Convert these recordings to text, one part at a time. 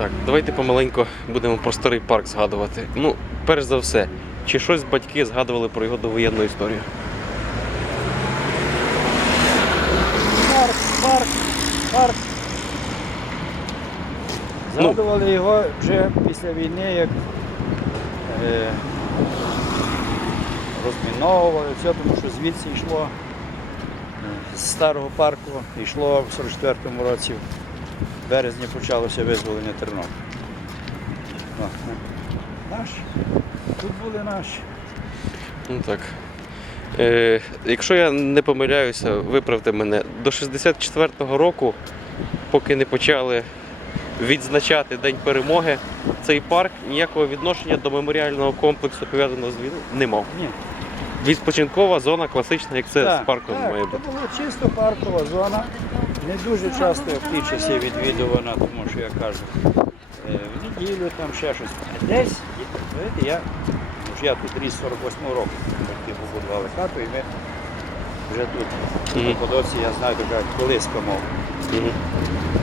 Так, давайте помаленько будемо про старий парк згадувати. Ну, перш за все, чи щось батьки згадували про його довоєнну історію? Парк, парк, парк. Ну. Згадували його вже після війни, як е, розміновували все, тому що звідси йшло е, з старого парку, йшло в 44-му році, березні почалося визволення Тернополя. О, Наші. Тут були наші. Ну так. Е, якщо я не помиляюся, виправте мене, до 64-го року, поки не почали відзначати День перемоги, цей парк ніякого відношення до меморіального комплексу, пов'язаного з війною, не мав. Ні. Відпочинкова зона класична, як це Так, з парком так, має Це була чисто паркова зона. Не дуже часто в ті часи відвідувана, тому що я кажу, е, в неділю там ще щось. А Десь, знаєте, я, тому що я тут ріс 48 року, батьки побудували хату і ми вже тут. Мгм. На Подоці я знаю така колиска мов. Мгм.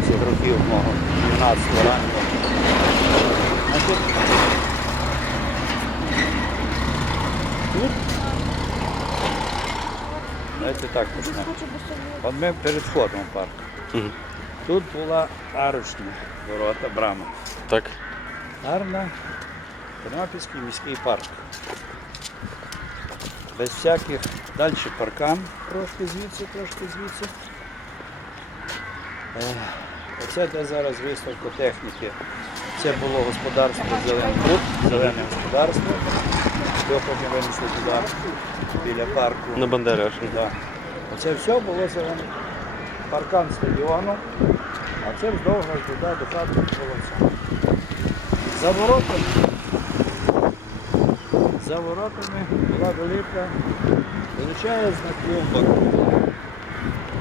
Це років мого 12 ранку. Тут, давайте так почнемо. От ми перед входом в парк. Мгм. Тут була арочні ворота, брама. Так. Гарна Тернопільський міський парк. Без всяких далі паркан, трошки звідси, трошки звідси. Е, Оце де зараз виставка техніки. Це було господарство Зелений клуб, зелене господарство. Його потім винесли туди, біля парку. На Бандери аж. Да. Оце все було зелене. Паркан стадіону, а це вздовж туди до хати було все. За воротами, за воротами була велика величезна клумба,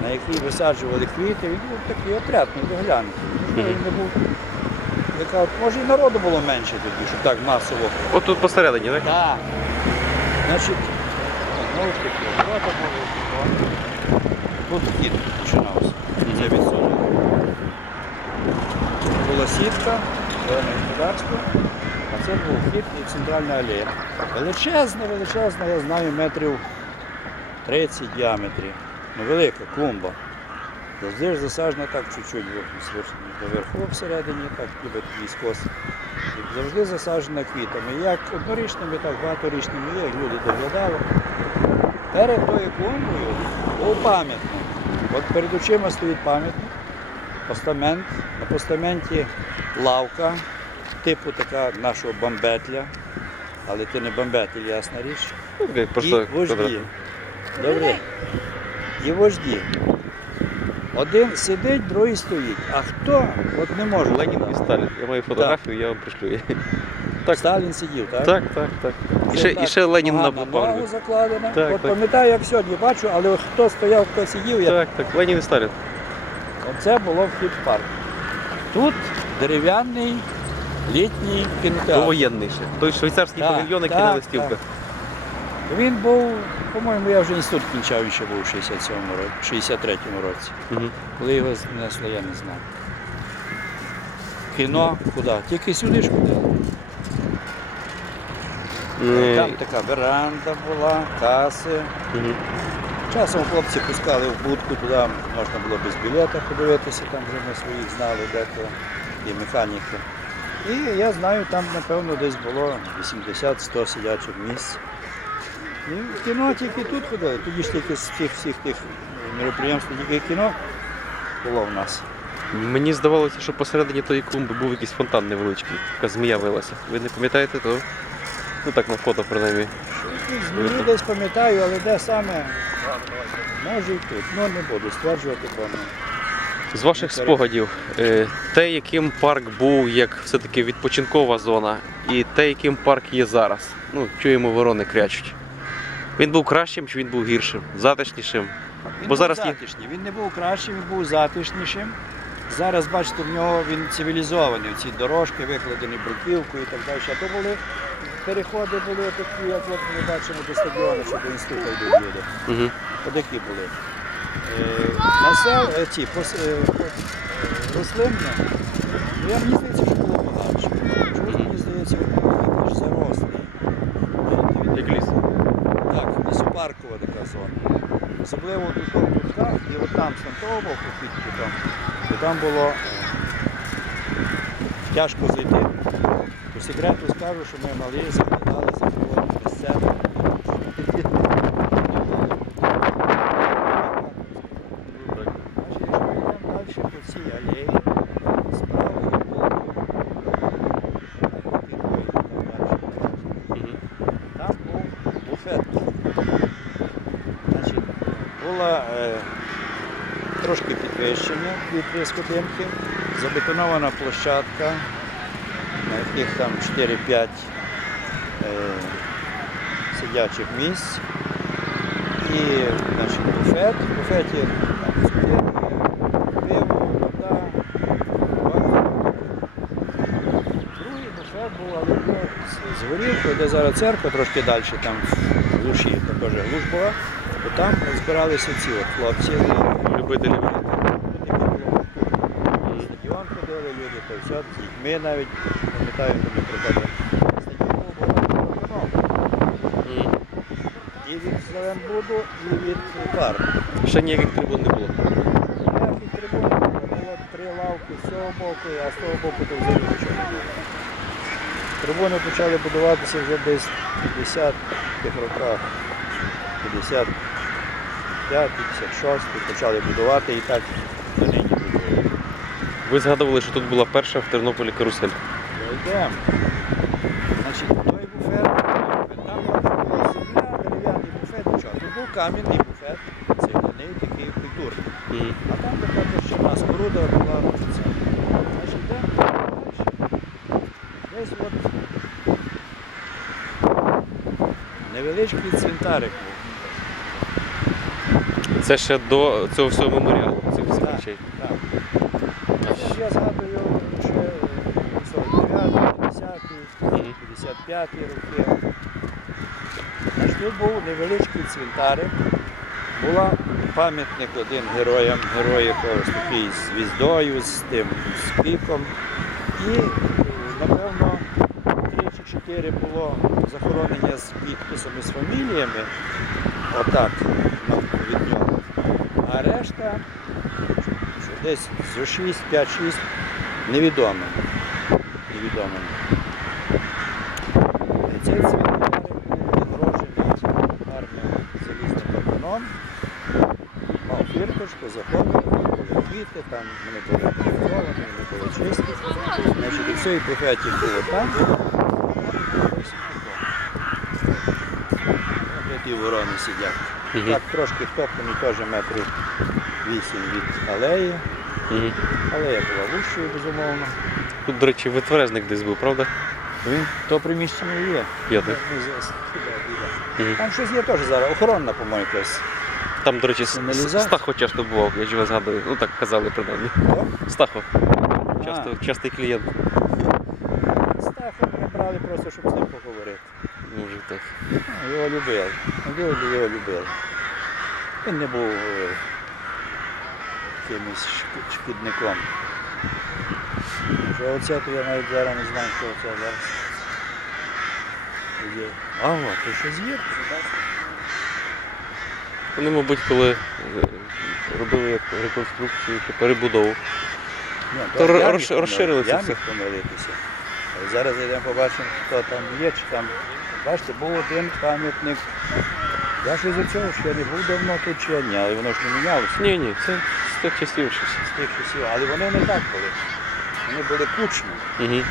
на якій висаджували квіти. Він був такий опрятний, доглянутий. Не був. Яка, може і народу було менше тоді, щоб так масово. От тут посередині, так? Так. Значить, знову ж таки, ворота були. Тут хід починався. Це відсоток. Була сітка, зелене господарство, а це був вхід і центральна алея. Величезна, величезна, я знаю, метрів 30 в діаметрі. Ну, велика клумба. Завжди ж засаджена так чуть-чуть до верху всередині, так ніби такий скос. Завжди засаджена квітами. Як однорічними, так багаторічними, як люди доглядали. Перед тою клумбою був пам'ятник. От перед очима стоїть пам'ятник, постамент. На постаменті лавка, типу така нашого бомбетля. Але ти не бомбетель, ясна річ. Просто І вожді. Добре. І вожді. Один сидить, другий стоїть. А хто? От не може. Ленін і Сталін. Я маю фотографію, я вам пришлю. Так. Сталін сидів, так? Так, так, так. І ще, і ще Ленін на закладена. Так, От так. пам'ятаю, як сьогодні бачу, але хто стояв, хто сидів, я... Так, так, Ленін і Сталін. оце було вхід в парк. Тут дерев'яний літній кінотеатр. Довоєнний ще. Той швейцарський Так, павільйон, який так, на листівках. Він був, по-моєму, я вже інститут кінчав, він ще був у 67-му році, 63-му році. Мгм. Коли його знесли, я не знав. Кіно куди? Тільки сюди ж ходили. Е, Там така веранда була, каси. Часом хлопці пускали в будку, туди можна було без білета подивитися, там вже ми своїх знали декого і механіки. І я знаю, там, напевно, десь було 80-100 сидячих місць. І в кіно тільки тут ходили. Тоді ж тільки з тих всіх тих мероприємств, тільки кіно було в нас. Мені здавалося, що посередині тої клумби був якийсь фонтан невеличкий, така змія вилася. Ви не пам'ятаєте того? Ну так на фото, принаймні. Змії десь пам'ятаю, але де саме, може і тут. Ну не буду стверджувати, ну, З ваших спогадів, е, те, яким парк був як все-таки відпочинкова зона, і те, яким парк є зараз. Ну, чуємо, ворони крячуть. Він був кращим чи він був гіршим, затишнішим. Він Бо був зараз є- Він не був кращим, він був затишнішим. Зараз, бачите, в нього він цивілізований. Ці дорожки викладені бруківкою і так далі. А то були Переходи були такі, як от ми бачимо до стадіону, що до інституту йдуть люди. Угу. Подихи були. Е, Насел, е, ті, е, е, рослинне, ну, я мені здається, що було подальше. Чогось мені здається, він був також зарослий. Е, він- Як ліс. Так, лісопаркова така зона. Особливо тут у тому кутках, і от там, з того боку, підки там, то там було тяжко зайти, Секрету скажу, що ми малі закладалися проводити без себе. Далі по цій алеї, з правої боку. Там був буфет. Було е, трошки підвищення від сходинки, забетонована площадка, яких там 4-5 е, сидячих місць. І значить, буфет. В буфеті там пиво, вода. Другий буфет був, але з- горілкою, де зараз церква, трошки далі, там в глуші, там теж глуш була, то там збиралися ці от хлопці. Любителі вина. На Стадіон з дітьми навіть, ми приходили. Стадіон був і від Зеленбуду, і від парку. Ще ніяких трибун не було. Ніяких трибун не було, було три лавки з цього боку, а з того боку то взагалі нічого не було. Трибуни почали будуватися вже десь в 50-х роках. 55 56 почали будувати і так. Ви згадували, що тут була перша в Тернополі карусель. Йдемо. Значить, той буфет, там була земля, дерев'яний буфет, нічого. Тут був кам'яний буфет, цегляний, такий культурний. Мгм. А там така дощана споруда була це. Значить, йдемо далі. Десь от невеличкий цвинтарик був. Це ще до цього всього меморіалу, цих всіх Так. речей. Так. Значить, Я згадую ще е, 49, 50, 55 роки. Значить, тут був невеличкий цвинтарик. Була пам'ятник один героям, якогось такий з звіздою, з тим з піком. І, е, напевно, три чи чотири було захоронення з підписами з фаміліями. Отак ну, від нього. А решта десь зо 6, 5, 6 невідомо. Невідомо. Цей цвинтарик був огорожений гарним залізним бетоном. Мав фірточку, заходили, були квіти, там вони були приготовані, вони були чисті. Значить, і все, і буфетів було там. Ті ворони сидять. Так трошки втоптані теж метрів 8 від алеї. Мгм. Алея була вущою, безумовно. Тут, до речі, витверезник десь був, правда? Він то приміщення є. Я так. Ну. Мгм. Там щось є теж зараз, охоронна, по-моєму, якась. Там, до речі, Сигналізація? Стахо часто бував, я ж його згадую. Ну так казали принаймні. Хто? Стахо. Часто, частий клієнт. Стахом ми брали просто, щоб з ним поговорити. Може так. Ну, Його любили. Його любили. Він не був е, якимось шкідником. Що оце, то я навіть зараз не знаю, хто це зараз. Є. А, то щось є. Вони, мабуть, коли е, робили як реконструкцію чи перебудову. Ні, То то я розш- міг розширили це Я все. міг помилитися. Але зараз йдемо побачимо, хто там є, чи там. Бачите, був один пам'ятник. Я щось за цього, що я не був давно тут, чи ні, але воно ж не мінялося Ні, ні, це з тих часів щось. з тих часів. Але вони не так були. Вони були кучні. Угу.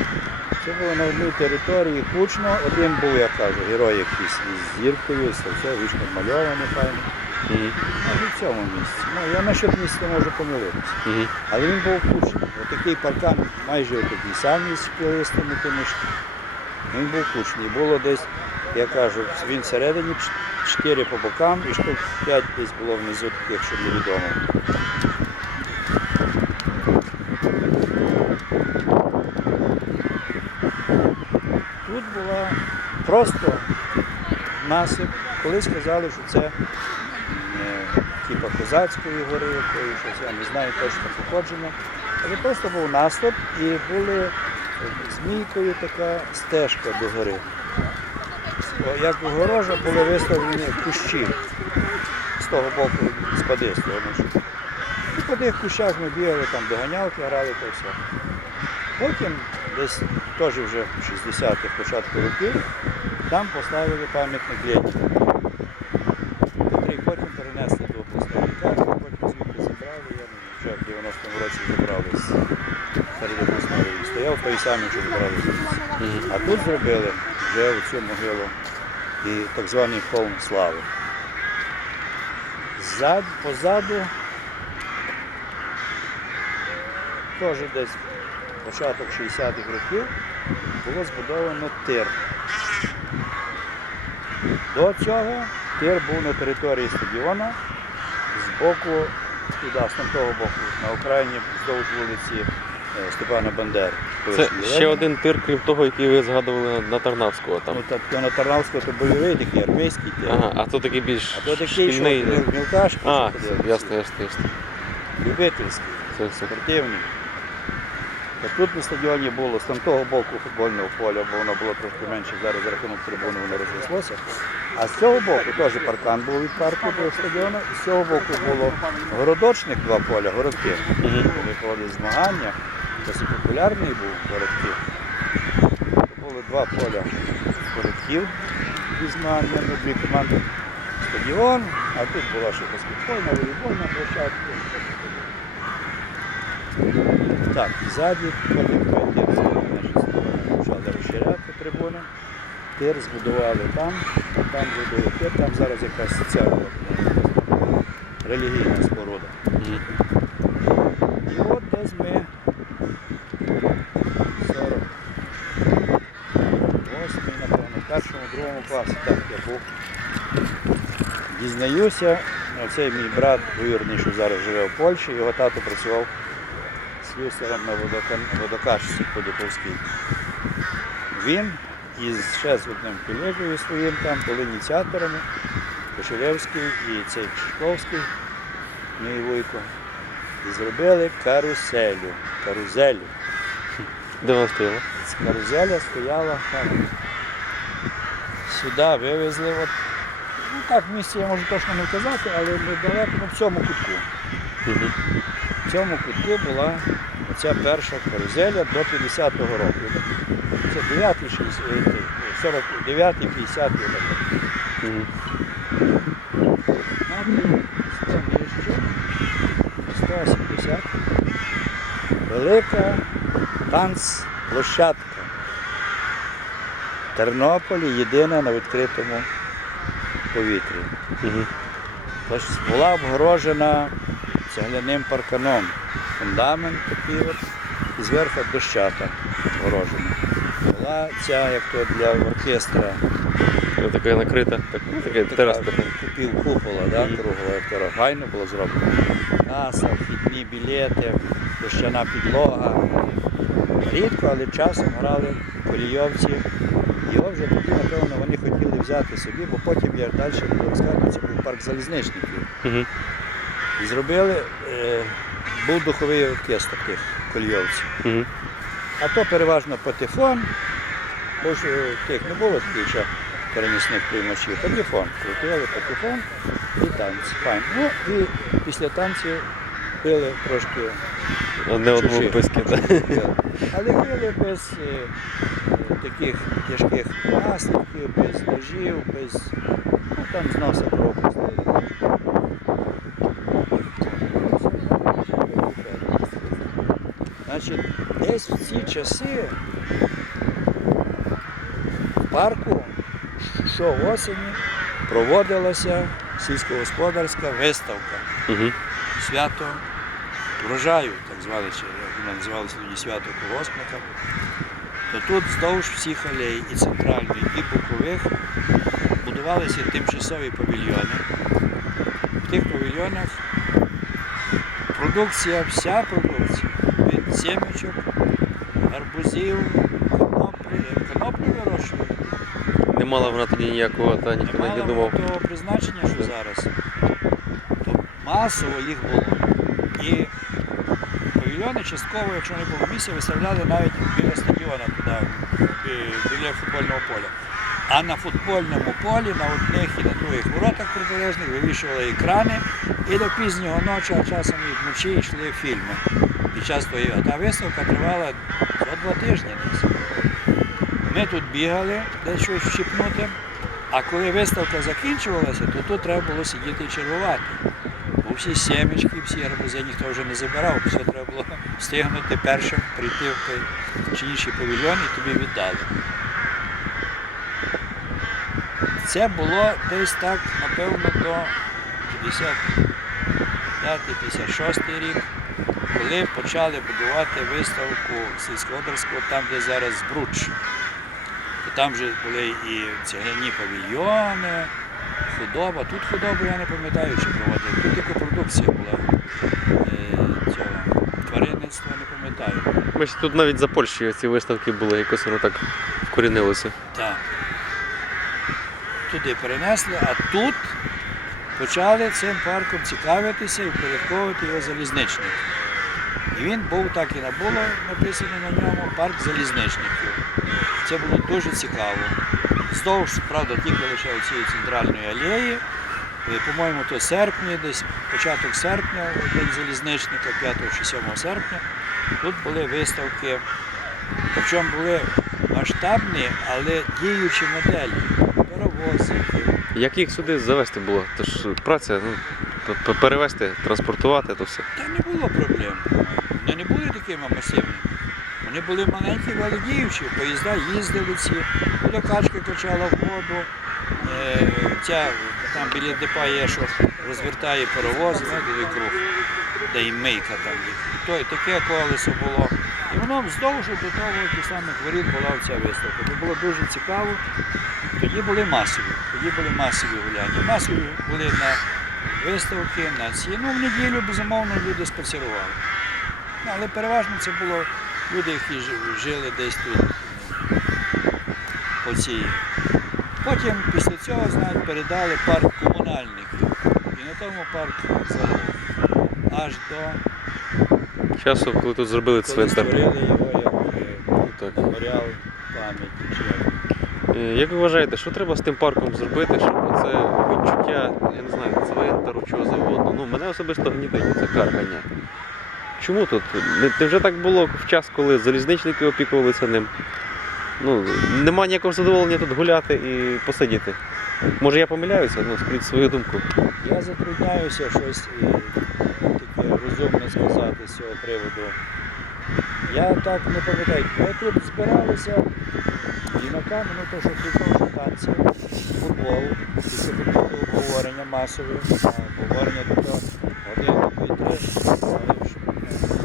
Це було на одній території кучно. Один був, я кажу, герой якийсь із зіркою, це все вічно мальований, файно. Угу. Може в цьому місці. Ну, я насчет місця можу помилитися. Угу. Але він був кучний. Отакий паркан майже такий самий з пілистами, конечно. Він був кучний. Було десь, я кажу, він всередині чотири по бокам і штук п'ять десь було внизу, таких, що невідомо. Була просто насип. Колись казали, що це е, типа козацької гори щось, я не знаю точно походження. Але просто був наступ і були е, змійкою така стежка до гори. Як огорожа були виставлені кущі з того боку спади з того. І по тих кущах ми бігали, там доганялки грали та все. Потім десь теж вже в 60-х початку років там поставили пам'ятник Леніну, який потім перенесли до обласної потім звідти забрали, я вже в 90-му році забрали з обласною. І стояв той самий, що забрали звідси. А тут зробили вже цю могилу і так званий холм слави. Зад, позаду теж десь початок 60-х років було збудовано тир. До цього тир був на території стадіона з боку, туди, з того боку, на окраїні вздовж вулиці е, Степана Бандери. Це ще один тир, крім того, який ви згадували на, на Тарнавського там. Ну, так, то на Тарнавського то бойовий такий армійський тир. Ага, а то такий більш А то такий, шкільний. А, що все, ходили. ясно, ясно, ясно. любительський, Це спортивний. Та тут на стадіоні було з того боку футбольного поля, бо воно було трошки менше, зараз за рахунок трибуни воно розрослося. А з цього боку теж паркан був від парку до стадіону, і з цього боку було городочних два поля, городки. Коли змагання, досить популярний був городки. Було два поля городків зі змагання на дві команди. Стадіон, а тут була ще баскетбольна, волейбольна площадка. Так, ззаді, той тир значить, почали розширяти трибуни. Тир збудували там, там зробили тир, там зараз якраз ця релігійна споруда. І от десь ми 48, напевно, в першому, другому класі, так я був. Дізнаюся, оцей мій брат що зараз живе в Польщі, його тато працював слюсарем на водока- водокачці по Він із ще з одним колегою своїм там були ініціаторами, Кошелевський і цей Чешковський, мій вуйко. І зробили каруселю. Карузелю. Де вона стояла? Карузеля стояла там. Сюди вивезли. От, ну так, місце я можу точно не вказати, але недалеко ну, в цьому кутку. В цьому кутку була оця перша карузеля до 50-го року. Це 9 49 50 роки. Мгм. Метрів 100 нижче, 170. Велика танцплощадка. В Тернополі єдина на відкритому повітрі. Тож була обгорожена цегляним парканом. Фундамент такий от, і зверху дощата обгорожена. Була ця, як то для оркестра, Ось Така накрита, так, ну, такий терас. така купів купола, да, круглого, як то гайно було зроблено. Каса, вхідні білети, дощана підлога. Рідко, але часом грали колійовці. Його вже тоді, напевно, вони хотіли взяти собі, бо потім я далі буду розказувати, це був парк залізничників. І зробили, е, був духовий оркестр тих колійовців. Мгм. А то переважно патефон, бо ж е, тих не було ще перенісних приймачів. Патефон. Крутили патефон і танці. Файн. Ну і після танців пили трошки, Одне одному писки. але пили без е, таких тяжких наслідків, без ножів, без ну, там з носа кров Значить, десь в ці часи в парку щоосені проводилася сільськогосподарська виставка Мгм. свято врожаю, так звали як воно називалося тоді свято колосника. То тут вздовж всіх алей, і центральної, і бокових будувалися тимчасові павільйони. В тих павільйонах продукція, вся продукція сімечок, гарбузів, коноплі, коноплі вирощували. Не мала вона тоді ніякого, та ніхто не думав. того призначення, що зараз. То масово їх було. І павільйони частково, якщо не було місця, виставляли навіть біля стадіона туди, біля футбольного поля. А на футбольному полі на одних і на других воротах протилежних вивішували екрани і до пізнього ночі, а часом і вночі йшли фільми під час тої. А та виставка тривала за два тижні. Ми тут бігали, десь щось вщипнути, а коли виставка закінчувалася, то тут треба було сидіти і чергувати. Бо всі сімечки, всі гарбузи ніхто вже не забирав, все треба було встигнути першим, прийти в той чи інший павільйон і тобі віддали. Це було десь так, напевно, до 55-56 рік, коли почали будувати виставку сільськогосподарську, там, де зараз Збруч. То там вже були і цегляні павільйони, худоба. Тут худобу я не пам'ятаю, чи проводили. Тут тільки продукція була е, цього тваринництва, не пам'ятаю. Бачите, тут навіть за Польщею ці виставки були, якось воно так вкорінилося. Так. Туди перенесли, а тут почали цим парком цікавитися і впорядковувати його залізничники. І він був так і набуло написано на ньому парк залізничників. Це було дуже цікаво. Здовж, правда, тільки лише цієї центральної алеї. По-моєму, то серпні, десь початок серпня, день залізничника, 5 чи 7 серпня, тут були виставки Причому були масштабні, але діючі моделі, паровозики. Як їх сюди завести було? Тож праця, ну, перевезти, транспортувати, то все. Та не було проблем. Такими масивними. Вони були маленькі, але діючі. Поїзда їздили туди качка качала воду. Е, ця, там біля депа є, що розвертає паровоз, знаєте, круг, де і мийка там є. Таке колесо було. І воно вздовж до того тих самих воріт була ця виставка. Це було дуже цікаво. Тоді були масові, тоді були масові гуляння. Масові були на виставки, на ці. Ну, в неділю, безумовно, люди спацірували. Ну, але переважно це було люди, які жили десь тут по цій. Потім після цього, знають, передали парк комунальників. І на тому парк загалом. Аж до Часу, коли тут зробили коли цвинтар. створили його як Ну, так. меморіал пам'яті. як. Е, Як ви вважаєте, що треба з тим парком зробити, щоб це відчуття, я не знаю, цвинтару, чого завгодно. Ну, мене особисто гнітить це каркання. Чому тут? Не, вже так було в час, коли залізничники опікувалися ним. Ну, нема ніякого задоволення тут гуляти і посидіти. Може я помиляюся, ну скажіть свою думку. Я затрудняюся щось е, таке розумне сказати з цього приводу. Я так не пам'ятаю. Ми тут збиралися жіноками, ну то, що тут танці, футбол, після обговорення масові, а обговорення до того годину,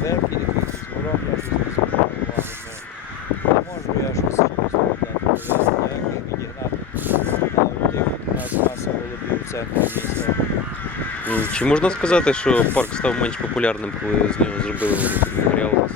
дві, три, легкі, таких зворот, я щось не звертав увагу. Не можу я щось чимось дати пов'язати, як їх відігнати. А от тих у нас маса голубів в центрі міста. М, Чи можна сказати, що парк став менш популярним, коли з нього зробили меморіал?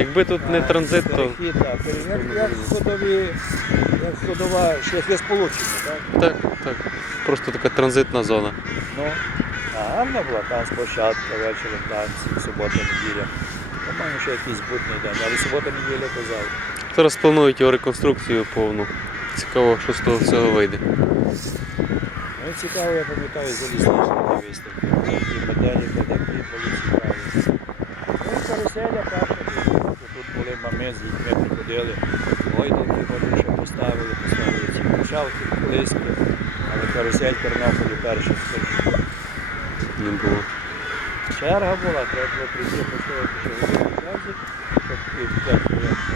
Якби тут не транзит, то перехід, так, пере- як, ходові, як ходова шляхи сполучення, так? так, так. Просто така транзитна зона. Ну, а гарна була танцплощадка вечором танці, субота, неділя. По-моєму, ще якийсь будний день, але субота-неділя казав. Зараз планують його реконструкцію повну. Цікаво, що з того всього вийде. Ну цікаво, я пам'ятаю залізничні виставки. Ті моделі, такі були цікаві. Ну каруселя тут мами з дітьми приходили, гойдалки ще поставили, поставили ці качалки, колиски. Але карусель в Тернополі перша. Не було. Черга була, треба було прийти поставити ще годину черзі, щоб і в